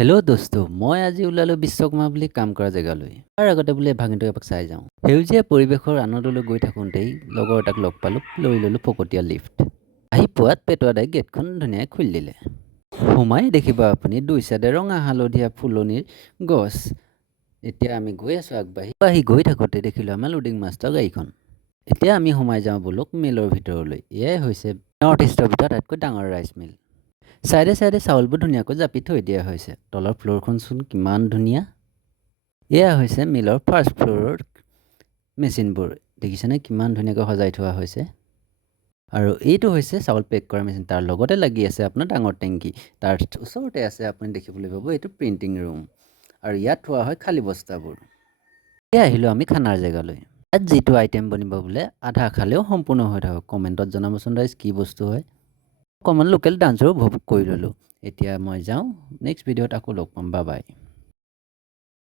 hello' দোস্ত মই আজি ওলালো বিশ্বকৰ্মা বুলি কাম কৰা জেগালৈ তাৰ আগতে বোলে ভাগিনটোক এপাক চাই যাওঁ সেউজীয়া পৰিৱেশৰ আনন্দলৈ গৈ থাকোঁতেই লগৰ এটাক লগ পালোঁ লৈ ল'লোঁ ফকতীয়া লিফ্ট আহি পোৱাত পেটুৱাদাই গেটখন ধুনীয়াকৈ খুলি দিলে সোমাই দেখিব আপুনি দুই চাইডে ৰঙা হালধীয়া ফুলনিৰ গছ এতিয়া আমি গৈ আছোঁ আগবাঢ়ি গৈ থাকোঁতে দেখিলোঁ আমাৰ লোডিং মাষ্টৰ গাড়ীখন এতিয়া আমি সোমাই যাওঁ বোলক মিলৰ ভিতৰলৈ এয়াই হৈছে নৰ্থ ইষ্টৰ ভিতৰত আটাইতকৈ ডাঙৰ ৰাইচ মিল চাইডে চাইডে চাউলবোৰ ধুনীয়াকৈ জাপি থৈ দিয়া হৈছে তলৰ ফ্ল'ৰখন চোন কিমান ধুনীয়া এয়া হৈছে মিলৰ ফাৰ্ষ্ট ফ্ল'ৰৰ মেচিনবোৰ দেখিছেনে কিমান ধুনীয়াকৈ সজাই থোৱা হৈছে আৰু এইটো হৈছে চাউল পেক কৰা মেচিন তাৰ লগতে লাগি আছে আপোনাৰ ডাঙৰ টেংকি তাৰ ওচৰতে আছে আপুনি দেখিবলৈ পাব এইটো প্ৰিণ্টিং ৰুম আৰু ইয়াত থোৱা হয় খালী বস্তাবোৰ এতিয়া আহিলোঁ আমি খানাৰ জেগালৈ ইয়াত যিটো আইটেম বনিব বোলে আধা খালেও সম্পূৰ্ণ হৈ থাকক কমেণ্টত জনাবচোন ৰাইজ কি বস্তু হয় অকণমান লোকেল ডান্সৰো উপভোগ কৰি ল'লোঁ এতিয়া মই যাওঁ নেক্সট ভিডিঅ'ত আকৌ লগ পাম বাই